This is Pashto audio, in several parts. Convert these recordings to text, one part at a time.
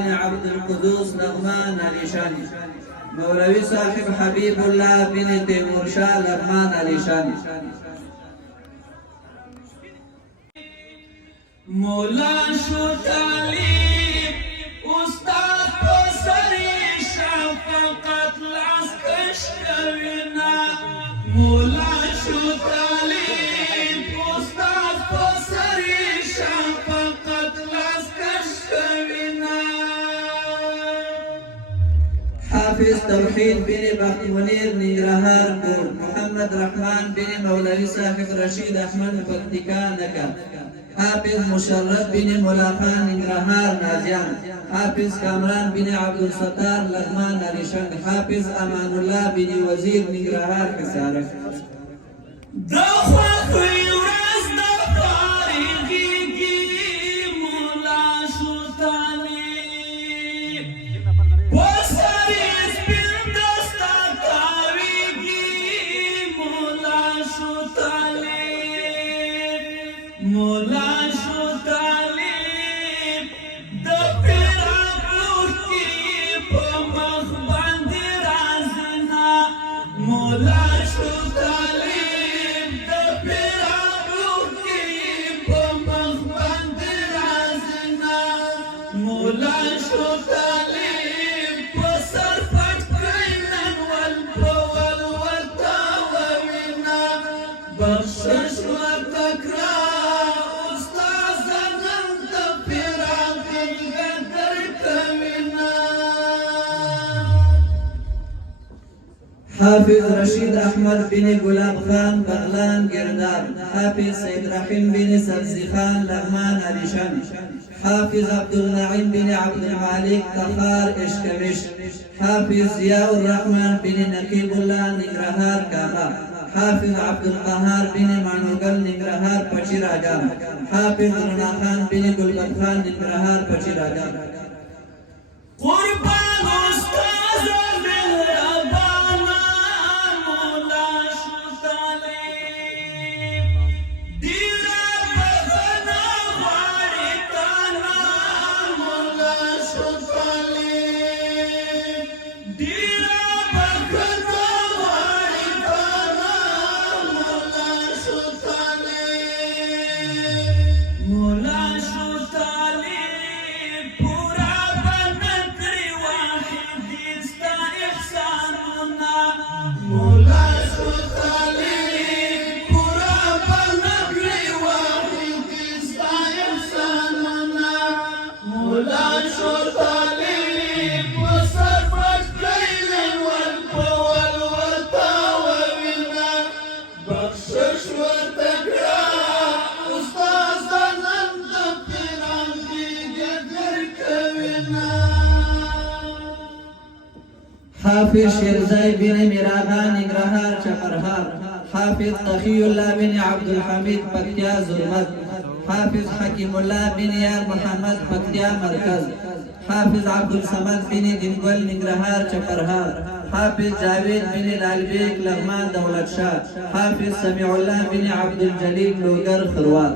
عبد القدوس لغمان علی شانی، مولوی صاحب حبیب الله بن تیمور شاه لغمان علی شانی، مولا شو طالب استاد پسری شفقت لاس کشوینا مولا شو طالب استاد پسری شفقت لاس کشوینا حافظ توحید بن بخت منیر ننگرهار کور، محمد رحمان بن مولوی صاحب رشید احمد پکتیکا نکر، حافظ مشرف بن ملاقان ننگرهار نازیان، حافظ کامران بن عبدالستار لغمان علیشنگ، حافظ امان الله بن وزیر ننگرهار کسارک. مولا شو طالب د پیراوتی په مخ باندې رازنا مولا شو طالب د پیراوتی په مخ باندې رازنا مولا شو طالب په سر پټ کینن ول په ول ورتا وینا بخشش ورتکرا حافظ رشید احمد بن گلاب خان بغلان گردار، حافظ سید رحیم بن سبزی خان لغمان علیشان، حافظ عبدالنعیم بن عبدالمالک تخار اشکمش، حافظ ضیاء الرحمن بن نقیب الله ننگرهار کاغا، حافظ عبدالقهار بن مانوگل ننگرهار پچی راجان، حافظ رنا خان بن گلبت خان ننگرهار پچی راجان. قربان استاد حافظ شیرزای بن میراغان ننگرهار چپرهار، حافظ تقی الله بن عبدالحمید پکتیا ظلمت، حافظ حکیم الله بن یار محمد پکتیا مرکز، حافظ عبدالصمد بن دنگل ننگرهار چپرهار، حافظ جاوید بن لالبیک لغمان دولت شاه، حافظ سمیع الله بن عبدالجلیل لوگر خروار.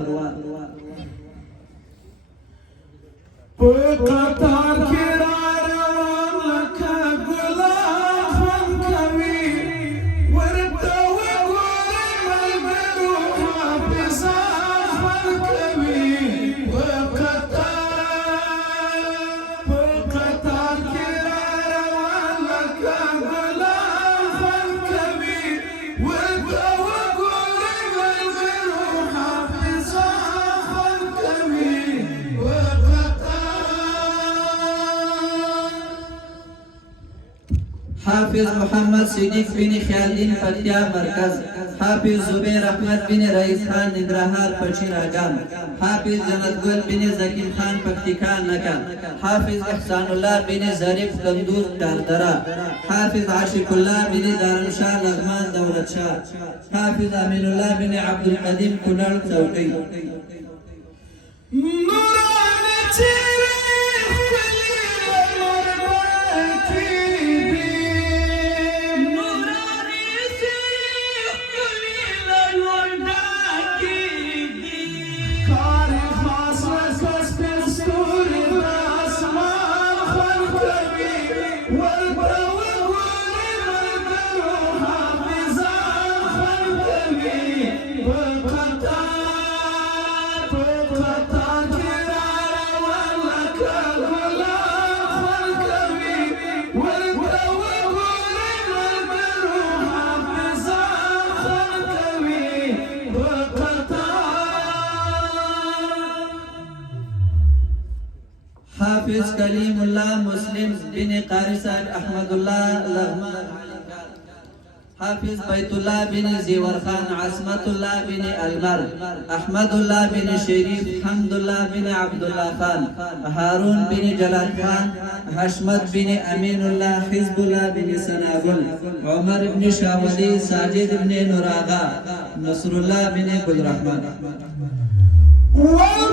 حافظ محمد صدیق بن خیالدین پکتیا مرکز، حافظ زبیر احمد بن رئیس خان ننگرهار پچی راجان، حافظ جنتگل بن زکیم خان پکتیکا نکا، حافظ احسان الله بن ظریف کندوز داردرا، حافظ عاشق الله بن دارمشاه لغمان دولت شاه، حافظ امین الله بن عبدالقدیم کنر چوکی. حافظ کلیم اللہ مسلم بن قاری صاحب احمد اللہ لغمان حافظ بیت اللہ بن زیور خان عصمت اللہ بن المر احمد اللہ بن شریف حمد اللہ بن عبداللہ خان ہارون بن جلال خان حشمت بن امین اللہ حزب اللہ بن سنابل عمر بن شاولی ساجد بن نراغا نصر اللہ بن گل رحمان Well,